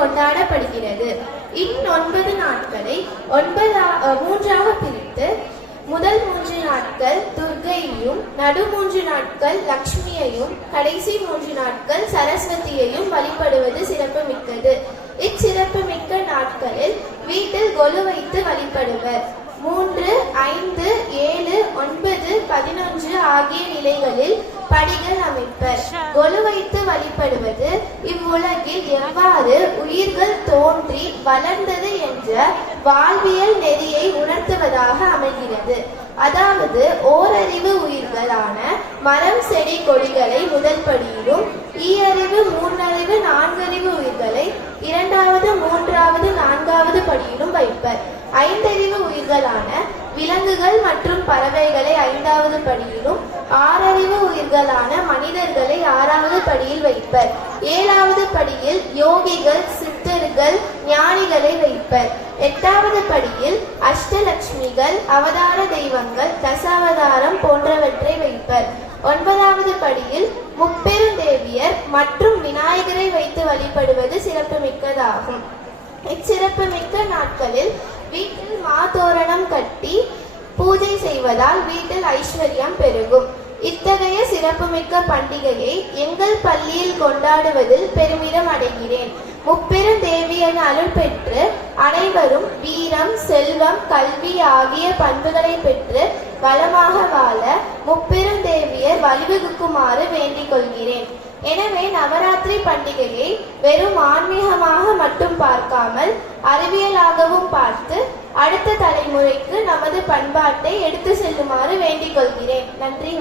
கொண்டாடப்படுகிறது. இந்நொன்பது நாட்களை மூன்றாக பிரித்து முதல் 3 நாட்கள் துர்க்கையையும், நடு 3 நாட்கள் லக்ஷ்மியையும், கடைசி 3 நாட்கள் சரஸ்வதியையும் வழிபடுவது சிறப்பு மிக்கது. இச்சிறப்பு மிக்க நாட்களில் வீட்டில் கொலு வைத்து வழிபடுவர். 3, 5, 7, 9, 11 ஆகிய நிலைகளில் படிகள் அமைப்பர். கொலு வைத்து வழிபடுவது இவ்வுலகில் எவ்வாறு உயிர்கள் தோன்றி வளர்ந்தது என்ற வாழ்வியல் நெறியை உணர்த்துவதாக அமைகிறது. அதாவது ஓரறிவு உயிர்களான மரம் செடி கொடிகளை முதல் படியிலும், ஈயறிவு 3 அறிவு 4 அறிவு உயிர்களை 2வது 3வது 4வது படியிலும் வைப்பர். 5 அறிவு உயிர்களான விலங்குகள் மற்றும் பறவைகளை 5வது படியிலும், 6 அறிவு உயிர்களான மனிதர்களை 6வது படியில் வைப்பர். 7வது படியில் யோகிகள், சித்தர்கள், ஞானிகளை வைப்பர். 8வது படியில் அஷ்டலட்சுமிகள், அவதார தெய்வங்கள், தசாவதாரம் போன்றவற்றை வைப்பர். 9வது படியில் முப்பெருந்தேவியர் மற்றும் விநாயகரை வைத்து வழிபடுவது சிறப்பு மிக்கதாகும். இச்சிறப்பு மிக்க நாட்களில் வீட்டில் மாதோரணம் கட்டி பூஜை செய்வதால் வீட்டில் ஐஸ்வர்யம் பெருகும். இத்தகைய சிறப்புமிக்க பண்டிகையை எங்கள் பள்ளியில் கொண்டாடுவதில் பெருமிதம் அடைகிறேன். முப்பெருந்தேவியன் அருள் பெற்று அனைவரும் வீரம், செல்வம், கல்வி ஆகிய பண்புகளை பெற்று வளமாக வாழ முப்பெருந்தேவியர் வழிவகுக்குமாறு வேண்டிக் கொள்கிறேன். எனவே நவராத்திரி பண்டிகையை வெறும் ஆன்மீகமாக மட்டும் பார்க்காமல் அறிவியலாகவும் பார்த்து அடுத்த தலைமுறைக்கு நமது பண்பாட்டை எடுத்து செல்லுமாறு வேண்டிக் கொள்கிறேன். நன்றி.